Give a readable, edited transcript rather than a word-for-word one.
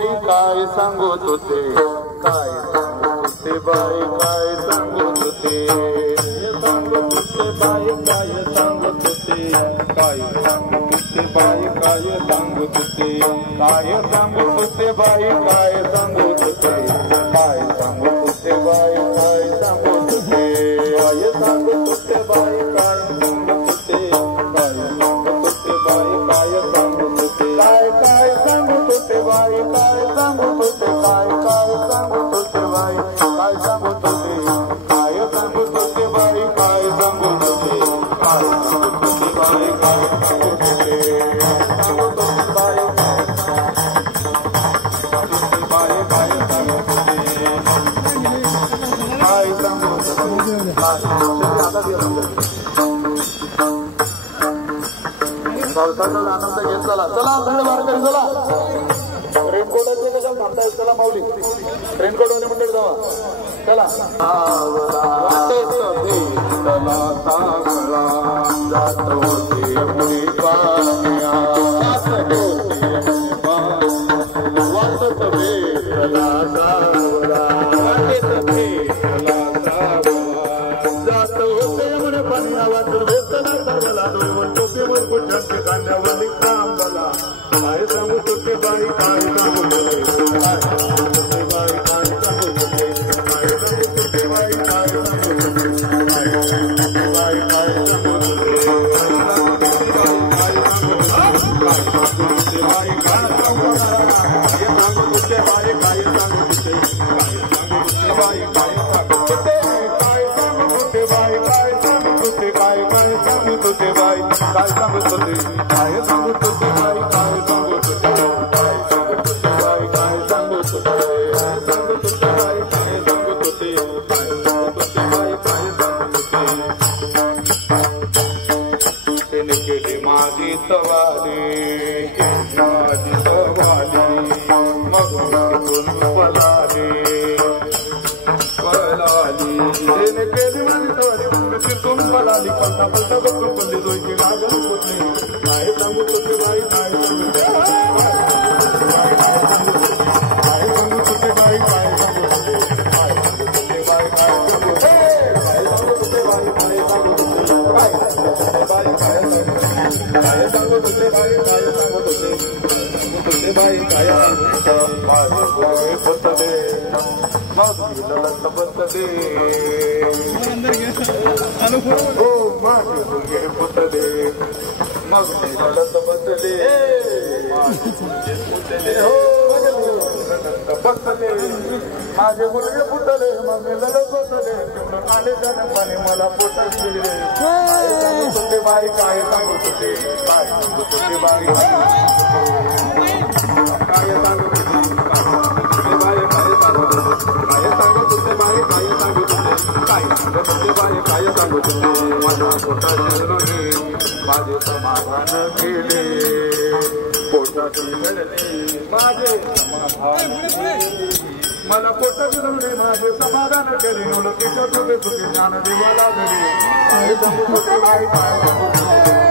काय सांगत होते काय सांगत होते बाई काय सांगत होते सांगत होते बाई काय सांगत होते काय सांगत होते बाई काय सांगत होते काय सांगत होते बाई काय सांगत होते काय सांगत होते बाई काय सांगत होते काय सांगत होते बाई काय सांगत होते काय सांगत होते बाई काय सांगत होते काय काय सांगत होते बाई काय सांगत होते काय काय सांगत होते बाई काय सांगत होते काय सांगत होते बाई काय सांगत होते काय सांगत होते बाई काय सांगत होते सांगत होते बाई काय सांगत होते काय सांगत पावसाचा आनंद घेत चला चला थंड वारकरी चला रेनकोटाचे कशा थांबताय चला माऊली रेनकोट मध्ये मंडळी जावा चला काय सांगत होते बाई काय सांगत होते काय सांगत होते बाई काय सांगत होते काय सांगत होते बाई काय सांगत होते काय सांगत होते बाई काय सांगत होते काय सांगत होते बाई काय सांगत होते बाई काय सांगत होते काय सांगत होते बाई काय सांगत होते काय सांगत होते बाई काय सांगत होते काय काय सांगत होते बाई काय सांगत होते काय सांगत होते बाई काय सांगत होते काय सांगत होते बाई काय सांगत होते सांगत होते बाई काय सांगत होते काय सांगत होते बाई काय सांगत होते त्याने केली माझी सवारी मग तिथून पळाली त्याने केली माझी सवारी तिथून पळाली पलता पलता बघून पडली जोईची गाजर पुतली काय सांगत होते बाई काय सांगत होते काय सांगत होते बाई काय सांगत होते काय सांगत होते बाई काय सांगत होते काय सांगत होते बाई काय सांगत होते काय सांगत होते बाई काय सांगत होते बाई काय सांगत होते होते बाई काय सांगत माझे गोळे पतले मग ललत बसले हो माझे गोळे पतले मग ललत बसले हो बसले माझे गुडघे फुटले मग ललत बसले तेवढं आले जाणं पाणी मला पोटात गेले काय सांगत होते बाई काय सांगत होते काय सांगत होते बाई काय सांगत होते बाई काय सांगत होते काय सांगत होते बाई काय सांगत होते काय सांगत होते बाई काय सांगत होते माझ्या पोटात शिरले माझे समाधान केले पोटात मिळले माझे समाधान मला पोटात शिरले माझे समाधान केले ओळखीच्या तुझे तुझे ज्ञान देवाला घरी काय सांगत होते बाई काय सांगत होते